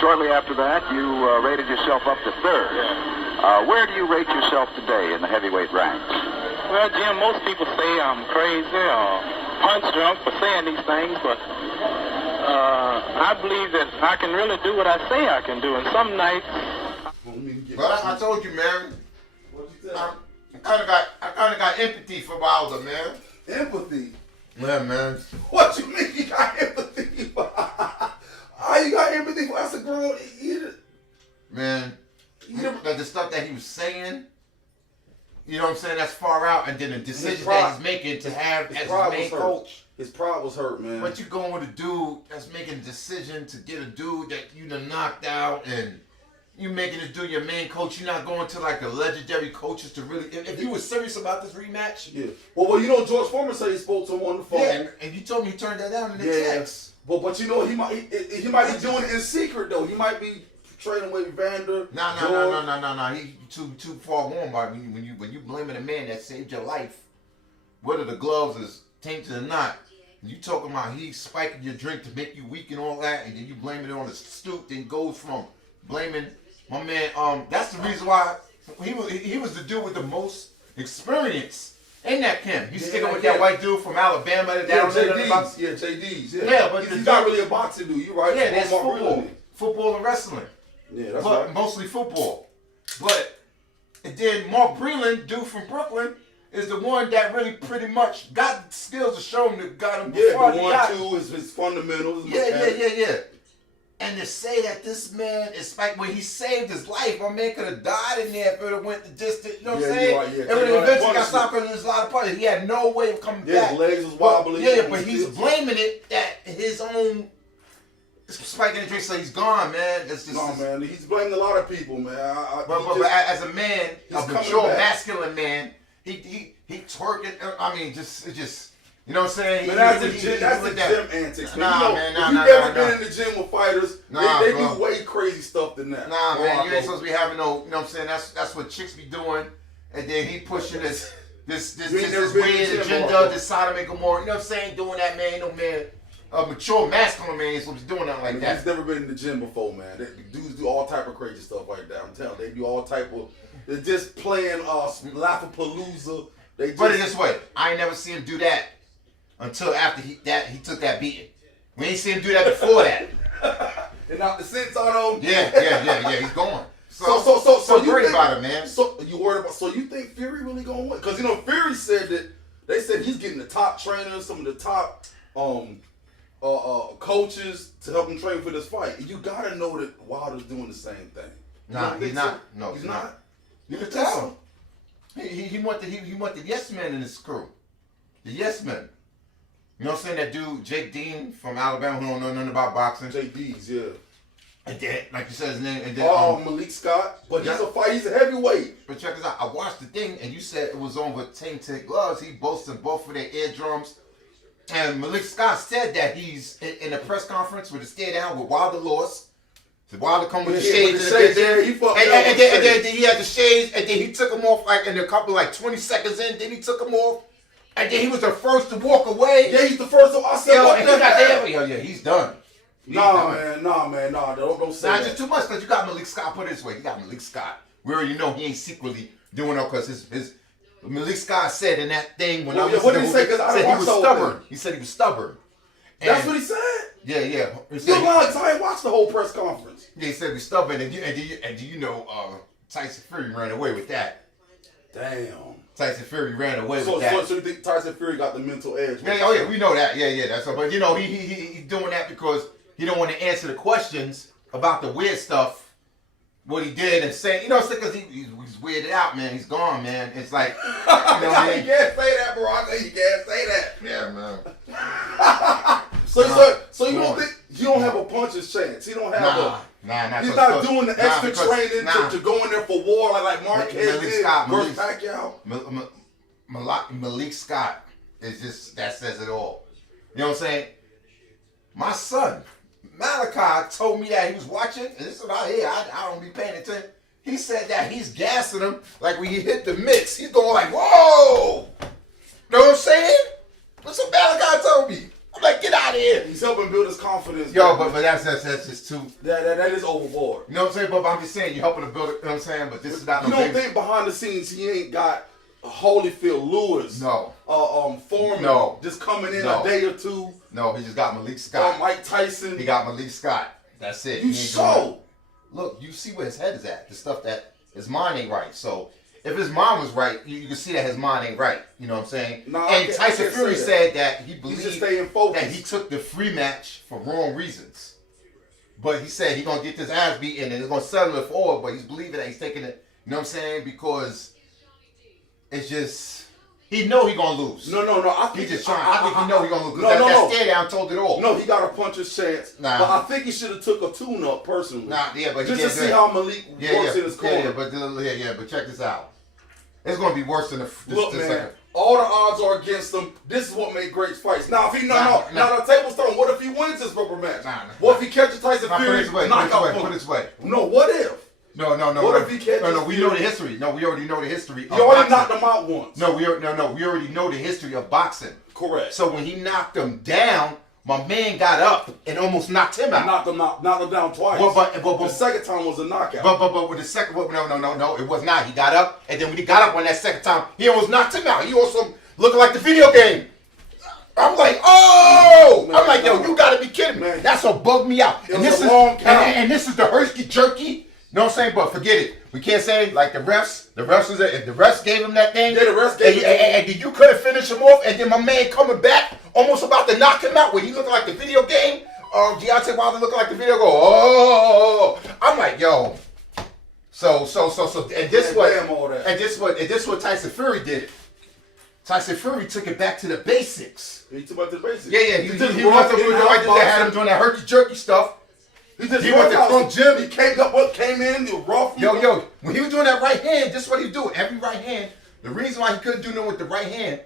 Shortly after that, you rated yourself up to third. Yeah. Where do you rate yourself today in the heavyweight ranks? Well, Jim, most people say I'm crazy or punch drunk for saying these things, but I believe that I can really do what I say I can do. And some nights... But I told you, man. What you say? I kind of got empathy for Wilder, man. Empathy? Yeah, man. What you mean you got empathy for? How you got empathy for? That's a grown idiot. Man, the stuff that he was saying, you know what I'm saying, that's far out, and then the decisions that he's making to have as his main coach. His pride was hurt, man. But you going with a dude that's making a decision to get a dude that you done knocked out, and you making this dude your main coach. You're not going to like the legendary coaches to really. If you were serious about this rematch, yeah. Well, you know, George Foreman said he spoke to him on the phone. Yeah, and you told me you turned that down in the text. But you know, he might be doing it in secret though. He might be trading with Vander. No. He too far gone by when you blaming a man that saved your life, whether the gloves is tainted or not. You talking about he spiking your drink to make you weak and all that, and then you blame it on the stoop. Then goes from blaming my man. That's the reason why he was the dude with the most experience in that camp. He's sticking with that white dude from Alabama. JD's. Yeah, but he's not really a boxing dude. You're right. Yeah, that's football and wrestling. Yeah, that's but right. Mostly football. And then Mark Breland, dude from Brooklyn, is the one that really pretty much got the skills to show him that got him before the 1-2 is his fundamentals. Yeah. And to say that this man is like when he saved his life, my man could have died in there if it would went the distance. You know what I'm saying? Right, yeah. And when he eventually got stopped because there's a lot of punches, he had no way of coming back. His legs was wobbly. But he's blaming it that his own spiking the drink, so he's gone, man. It's just man. He's blaming a lot of people, man. But as a man, a mature, masculine man, he twerking. I mean, it's just. You know what I'm saying? Man, that's the gym antics, man. If you've ever been in the gym with fighters, they do way crazy stuff than that. Nah, man, you ain't supposed to be having no, you know what I'm saying? That's what chicks be doing. And then he pushing this weird agenda, this Sodom and Gomorrah. You know what I'm saying? Doing that, man. Ain't no man, a mature, masculine man ain't supposed to be doing nothing like that. He's never been in the gym before, man. Dudes do all type of crazy stuff like that. I'm telling you, they do all type of, they're just playing Laugh-A-Palooza. Put it this way, I ain't never seen him do that until after he took that beating. We ain't seen him do that before that. And knocked the sense out of him. Yeah, he's gone. So you worried about it, man. So you worried about? So you think Fury really gonna win? Because you know Fury said that they said he's getting the top trainers, some of the top coaches to help him train for this fight. And you gotta know that Wilder's doing the same thing. Nah, he's not. So? No, he's not. You can tell. He want the yes man in his crew. The yes man. You know what I'm saying? That dude, Jake Dean from Alabama, who don't know nothing about boxing. JD's, yeah. And then, like you said his name, and then Malik Scott. But he's a heavyweight. But check this out. I watched the thing, and you said it was on with tainted gloves. He boasted both of their eardrums. And Malik Scott said that he's in a press conference with a stare down with Wilder lost. So Wilder come with the shades and then he had the shades, and then he took them off like in a couple 20 seconds in. Then he took them off. And then he was the first to walk away. Yeah, he's the first to. I said, what the hell? Yeah, he's done. Nah, man, don't say that. Just too much, because you got Malik Scott, put it this way, you got Malik Scott. We already know he ain't secretly doing it, because his Malik Scott said in that thing when what did he say? Because I didn't watch the whole thing. He said he was stubborn. That's what he said? Yeah. You lying, because I ain't watched the whole press conference. Yeah, he said he was stubborn, and you know Tyson Fury ran away with that. Damn. Tyson Fury ran away with that. So you think Tyson Fury got the mental edge? Yeah, we know that. Yeah, that's all. But you know, he's doing that because he don't want to answer the questions about the weird stuff, what he did and say. You know, because he's weirded out, man. He's gone, man. It's like, you know, you can't say that, Baracko. You can't say that. Yeah, man. So you don't think you don't have a puncher's chance? He don't have Nah. He's not doing the extra training to go in there for war like Marquez did versus Pacquiao. Malik Scott is just, that says it all. You know what I'm saying? My son, Malachi, told me that he was watching, and this is what I hear, I don't be paying attention. He said that he's gassing him like when he hit the mix. He's going like, whoa! Know what I'm saying? That's what Malachi told me. I'm like, get out of here. He's helping build his confidence. Yo, but that's just too. That is overboard. You know what I'm saying? But I'm just saying, you're helping to build it. You know what I'm saying? But this is not. You don't think behind the scenes he ain't got Holyfield, Lewis, no, Foreman, no, just coming in a day or two. No, he just got Malik Scott. Mike Tyson. He got Malik Scott. That's it. You so. Look, you see where his head is at. The stuff that his mind ain't right. So if his mind was right, you can see that his mind ain't right. You know what I'm saying? No, and Tyson Fury said that he believed that he took the free match for wrong reasons. But he said he's gonna get this ass beaten and he's gonna settle it forward. But he's believing that he's taking it. You know what I'm saying? Because it's just he know he gonna lose. No. I think he know he gonna lose. That stare down told it all. No, he got a puncher's chance. Nah. But I think he should have took a tune-up personally. But just to see how Malik works in his corner. But check this out. It's gonna be worse than Look, man. All the odds are against him. This is what made great fights. Now, if he now the table's thrown. What if he wins this rubber match? What if he catches Tyson Fury? Put it this way. No, what if? No. What if he catches? No. We know the history. No, we already know the history. You already knocked him out once. No. We already know the history of boxing. Correct. So when he knocked him down, my man got up and almost knocked him out. Knocked him down twice. But the second time was a knockout. But with the second, no, it was not. He got up, and then when he got up on that second time, he almost knocked him out. He also looked like the video game. I'm like, oh! Man, I'm like, yo, you gotta be kidding me. Man. That's what bugged me out. And this is the Hershey jerky. You know what I'm saying? But forget it. We can't say like the refs. The refs was if the refs gave him that thing. Yeah, the refs gave him. And you couldn't finish him off. And then my man coming back, almost about to knock him out. When he looking like the video game. Deontay Wilder looking like the video. Oh! I'm like, yo. So. And this what Tyson Fury did. Tyson Fury took it back to the basics. He took it back to the basics. Yeah. He went to had him doing that herky jerky stuff. He went to Crunk Gym. He came in, the rough. Yo, when he was doing that right hand, this is what he would do. Every right hand, the reason why he couldn't do nothing with the right hand,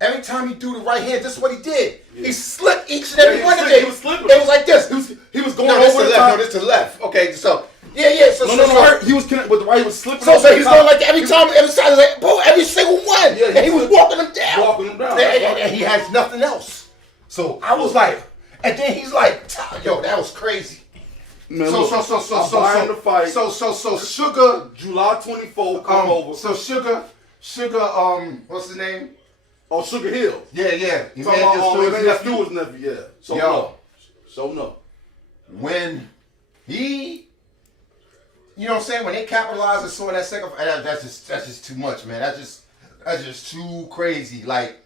every time he threw the right hand, this is what he did. Yeah. He slipped each and every one of them. He was slipping. It was like this. He was going over the top. No, this to the left. Okay, so. Yeah. He was connected with the right. He was slipping. So he was going like every time, like, bro, every single one. Yeah, and he was walking them down. And he has nothing else. So I was like, and then he's like, yo, that was crazy. Man, So Sugar July 24 come over. So Sugar, what's his name? Oh, Sugar Hill. Yeah. He just threw his nephew. Yeah. So no. When he, you know what I'm saying? When they capitalized and saw that second, that's just too much, man. That's just too crazy. Like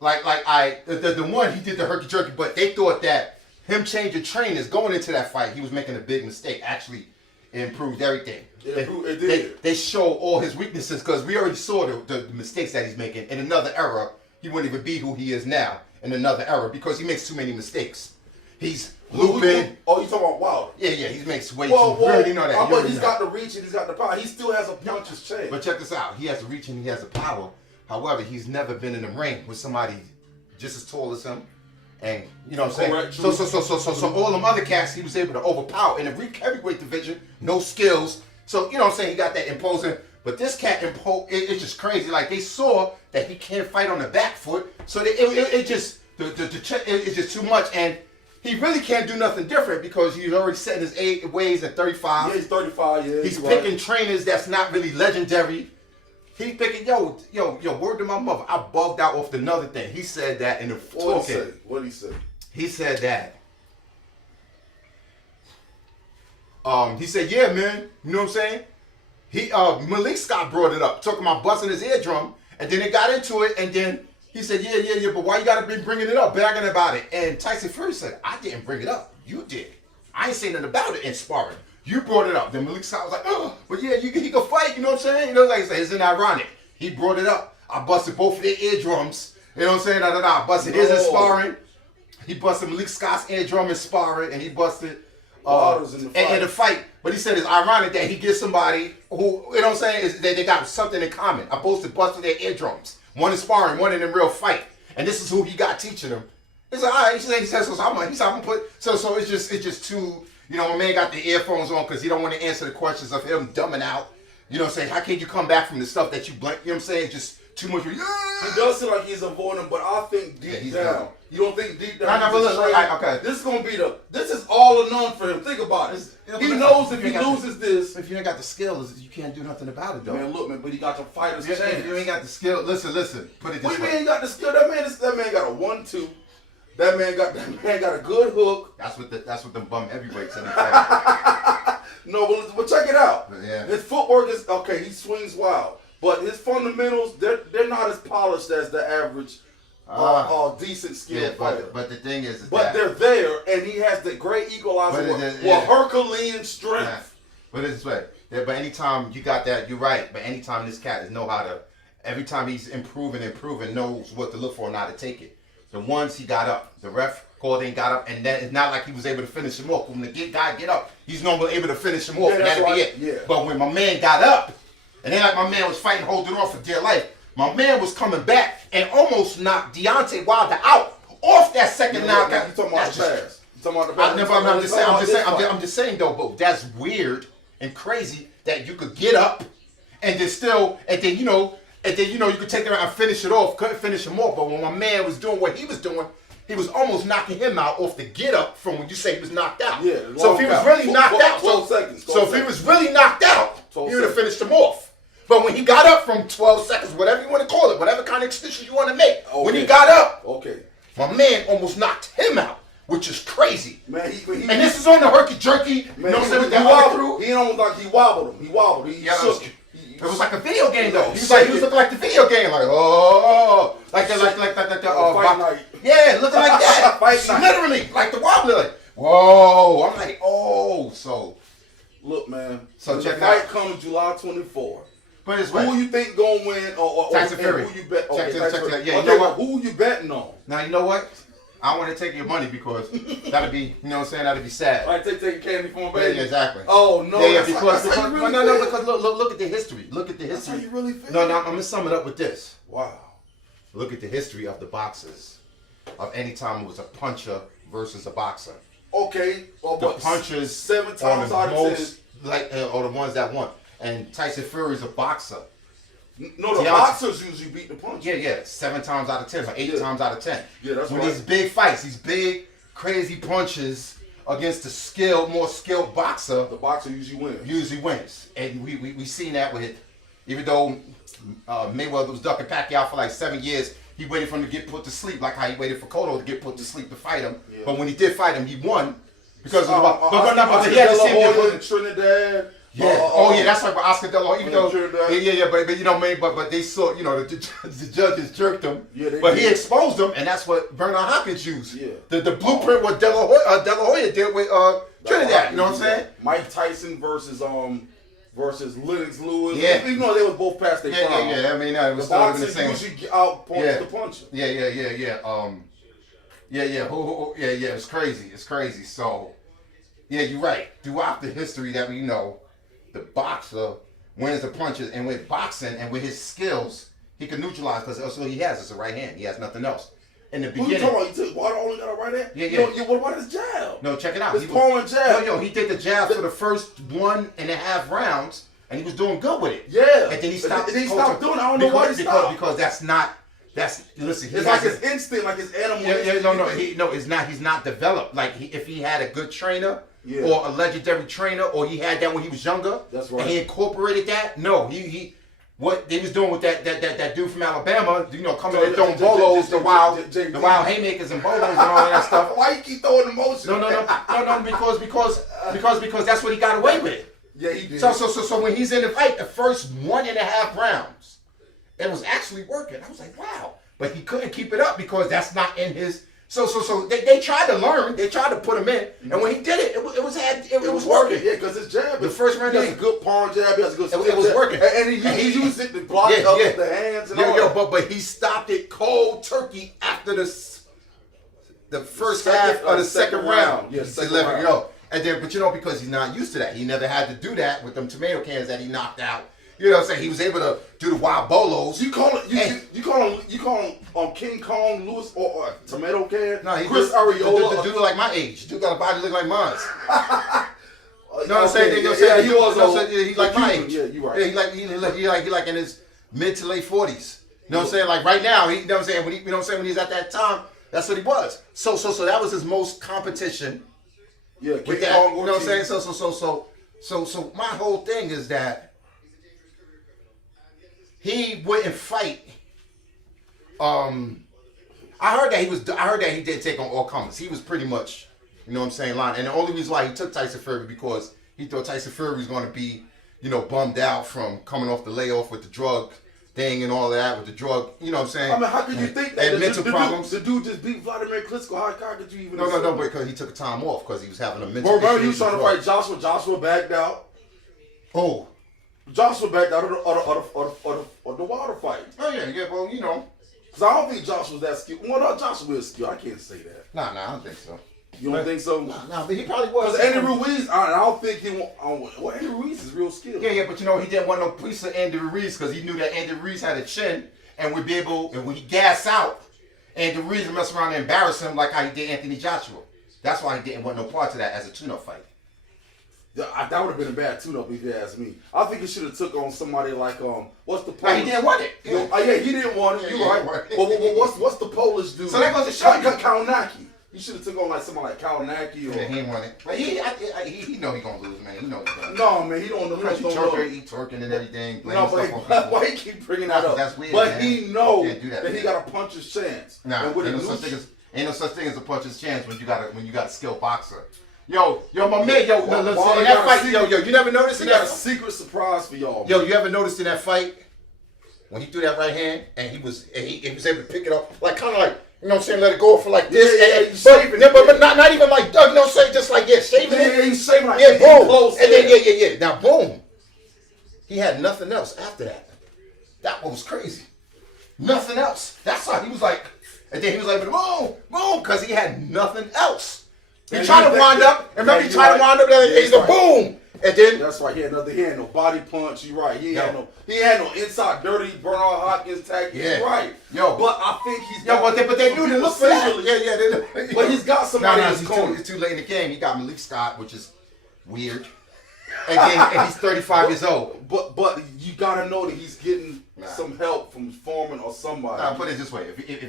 the one he did the herky jerky, but they thought that. Him changing trainers going into that fight, he was making a big mistake. Actually, it improved everything. It did. They show all his weaknesses because we already saw the mistakes that he's making. In another era, he wouldn't even be who he is now. In another era, because he makes too many mistakes. He's looping. Oh, you talking about Wilder? Yeah, he makes way too. You already know that. But he's got the reach and he's got the power. He still has a puncher's chance. But check this out. He has the reach and he has the power. However, he's never been in the ring with somebody just as tall as him. And you know what I'm saying? So all them other cats he was able to overpower in the heavyweight division, no skills. So you know what I'm saying? He got that imposing. But this cat it's just crazy. Like they saw that he can't fight on the back foot, so it's just too much. And he really can't do nothing different because he's already set in his ways at 35. Yeah, he's 35. Yeah, he's picking trainers that's not really legendary. He thinking, yo, word to my mother. I bugged out off another thing. He said that in the talking. What did he say? He said that. He said, yeah, man. You know what I'm saying? Malik Scott brought it up, talking about busting his eardrum, and then they got into it, and then he said, yeah, but why you gotta be bringing it up, bagging about it? And Tyson Fury said, I didn't bring it up. You did. I ain't saying nothing about it in sparring. You brought it up. Then Malik Scott was like, oh, but yeah, he can fight, you know what I'm saying? You know, like I said, it's ironic. He brought it up. I busted both of their eardrums. You know what I'm saying? I busted his in sparring. He busted Malik Scott's eardrum in sparring, and he busted in the fight. But he said it's ironic that he gets somebody who, you know what I'm saying, is they got something in common. I both busted their eardrums. One in sparring, one in a real fight. And this is who he got teaching him. He's like, all right, he says, so I'm gonna put, so it's just too. You know, my man got the earphones on because he don't want to answer the questions of him dumbing out. You know what I'm saying? How can you come back from the stuff that you blank? You know what I'm saying? Just too much. He does seem like he's avoiding him, but I think deep down. You don't think deep down? No, but look, okay. This is gonna be this is all or none for him. Think about it. He knows if he loses this. If you ain't got the skill, you can't do nothing about it, though. Man, look, man, but he got your fighter's chance. If you ain't got the skill, listen. Put it this way. What do you mean ain't got the skill? That man got a 1-2. That man got a good hook. That's what them bum heavyweights in the No, but check it out. Yeah. His footwork is okay. He swings wild, but his fundamentals they're not as polished as the average decent skill fighter. But the thing is, they're there, and he has the great equalizer with Herculean strength. Yeah. But it's this way. Yeah, but anytime you got that, you're right. But anytime this cat every time he's improving, knows what to look for and how to take it. The ones he got up, the ref called and got up, and then it's not like he was able to finish him off. When the guy get up, he's normally able to finish him off, and that'll be it. Yeah. But when my man got up, and then like my man was fighting, holding on for dear life, my man was coming back and almost knocked Deontay Wilder out off that second knockout. You talking about the pass? You talking about the pass? I'm just saying though, but that's weird and crazy that you could get up and then you could take it around and finish it off. Couldn't finish him off, but when my man was doing what he was doing, he was almost knocking him out off the get up from when you say he was knocked out. Yeah. So if he was really knocked out, 12 seconds. So if he was really knocked out, he would have finished him off. But when he got up from 12 seconds, whatever you want to call it, whatever kind of extension you want to make, when he got up, my man almost knocked him out, which is crazy. Man, and this is on the herky jerky. Man, you know what I'm saying? With that other crew. He almost like he wobbled him. He wobbled. He shook. It was like a video game though. He was looking like the video game, like like the Fight Night. Yeah, looking like that. Literally, like the wobbler. Like, whoa! I'm like, so. Look, man. So the fight comes July 24. But it's who you think gonna win? Or Tyson Fury. Who you bet? Yeah, you know what? Who you betting on? Now you know what? I want to take your money because that'd be, you know what I'm saying? That'd be sad. Like taking candy from a baby. Yeah, exactly. Oh no. Yeah, because look at the history. Look at the history. That's how you really feel. No, I'm gonna sum it up with this. Wow. Look at the history of the boxers. Of any time it was a puncher versus a boxer. Okay. Well, the punchers 7 times out of 10, or the ones that won. And Tyson Fury's a boxer. No, the boxers usually beat the punch. Yeah. 7 times out of 10, or 8 times out of 10. Yeah, that's when right. These big fights, these big, crazy punches against a more skilled boxer, the boxer usually wins. And we seen that with, even though Mayweather was ducking Pacquiao for like 7 years, he waited for him to get put to sleep, like how he waited for Cotto to get put to sleep to fight him. Yeah. But when he did fight him, he won because of but he had the same in Trinidad. Yeah. That's like Oscar De La Hoya. Even though, but you know what I mean. But they saw, the judges jerked him. Yeah, but he exposed them, and that's what Bernard Hopkins used. Yeah. The blueprint what De La Hoya did with Trinidad. You know what I'm saying? Mike Tyson versus Lennox Lewis. Yeah. Even though they were both past their prime. Yeah. I mean, it was the still the same. Usually outpoints the puncher. Yeah. It's crazy. It's crazy. So, yeah, you're right. Throughout the history that we know, the boxer wins the punches, and with boxing and with his skills, he can neutralize because that's all he has is a right hand. He has nothing else. In the beginning, who you talking about? Wilder only got a right hand? Yeah. What about his jab? No, check it out. His palm and jab. He did the jab for the first 1.5 rounds, and he was doing good with it. Yeah. And then he stopped. He stopped doing it. I don't know why he stopped. Because listen. It's like his instinct, like his animal. It's not. He's not developed. Like if he had a good trainer. Yeah. Or a legendary trainer, or he had that when he was younger. That's right. And he incorporated that. No, he what they was doing with that dude from Alabama, coming in throwing bolos, the wild haymakers and bolos and all that stuff. Why you keep throwing emotion? No, because that's what he got away with. Yeah, he did. So when he's in the fight, the first 1.5 rounds, it was actually working. I was like, wow, but he couldn't keep it up because that's not in his. So they tried to learn. They tried to put him in, and when he did it, it was working. Yeah, because his jab. The first round, he has a good palm jab. He has a good. It was working, and he used it to block up the hands and all. But he stopped it cold turkey after the first half of the second round. Yes, he let it go. And then, but because he's not used to that, he never had to do that with them tomato cans that he knocked out. You know what I'm saying? He was able to do the wild bolos. You call him King Kong Lewis or tomato can? No, he Chris Arreola. The dude like my age. Dude got a body look like mine. You know what I'm saying? He like my age. Yeah, you right. Yeah, he like in his mid to late 40s. You know what I'm saying? Like right now, you know what I'm saying? When you know what I'm saying? When he's at that time, that's what he was. So that was his most competition. Yeah, With that, you know what I'm saying? So my whole thing is that he wouldn't fight. I heard that he did take on all comers. He was pretty much, you know what I'm saying, line. And the only reason why he took Tyson Fury because he thought Tyson Fury was going to be, you know, bummed out from coming off the layoff with the drug thing and all that with the drug. You know what I'm saying? I mean, how could you think that? And mental problems. The dude just beat Vladimir Klitschko. How could you even? No, because he took a time off because he was having a mental. Remember, he was trying to fight Joshua. Joshua backed out. Oh. Joshua backed out of the water fight. Oh yeah. Well, you know. Because I don't think Joshua was that skilled. Well, no, Joshua is skilled. I can't say that. Nah, I don't think so. You don't think so? Nah, but he probably was. Because Andy Ruiz, I don't think he won. Well, Andy Ruiz is real skilled. Yeah, but you know, he didn't want no piece of Andy Ruiz because he knew that Andy Ruiz had a chin and would be able, and when he gas out, Andy Ruiz would mess around and embarrass him like how he did Anthony Joshua. That's why he didn't want no part of that as a tune-up fight. Yeah, that would have been a bad tune-up if you ask me. I think he should have took on somebody like what's the Polish? Nah, he didn't want it. Yeah, he didn't want it. You're right. Well, what's the Polish dude? So that goes to show you. Kaunaki. You should have took on like somebody like Kaunaki or. Yeah, he didn't want it. But he know he gonna lose, man. He know he's gonna. No, man, he don't know. He twerking and everything. No, but why he keep bringing that up? That's weird. But man. he know that he got a puncher's chance. Nah, ain't no such thing as a puncher's chance when you got a skilled boxer. Yo, my man, in that fight, you never noticed in that a secret surprise for y'all. Yo, you ever noticed in that fight when he threw that right hand and he was able to pick it up, like kind of like, you know what I'm saying, let it go for like this, but not even like Doug, you know what I'm saying, just like shaving it. Yeah, he's shaving like boom, close. And then now boom, he had nothing else after that. That one was crazy. Nothing else. That's how he was like, and then he was like, boom, because he had nothing else. He tried to wind up, and remember he tried to wind up, and he's a boom, and then that's right. He had no body punch. You right. He had no inside dirty Bernard Hopkins tactics. Yeah. Right. Yo, but I think he's but they knew to look for that. Yeah. But he's got somebody in his corner. It's too late in the game. He got Malik Scott, which is weird, and he's 35 years old. But you gotta know that he's getting some help from Foreman or somebody. Nah, put it this way: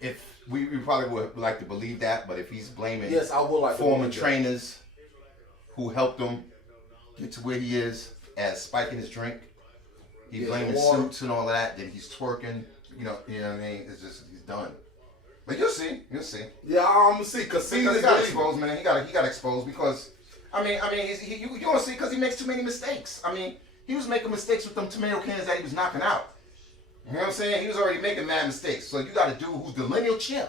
if we probably would like to believe that, but if he's blaming I would like former trainers who helped him get to where he is as spiking his drink, he's blaming suits and all that, then he's twerking, you know what I mean? It's just, he's done. But you'll see. Yeah, I'm gonna see, because he got exposed, man. He got exposed because, you gonna see because he makes too many mistakes. I mean, he was making mistakes with them tomato cans that he was knocking out. You know what I'm saying? He was already making mad mistakes. So you got a dude who's the lineal champ.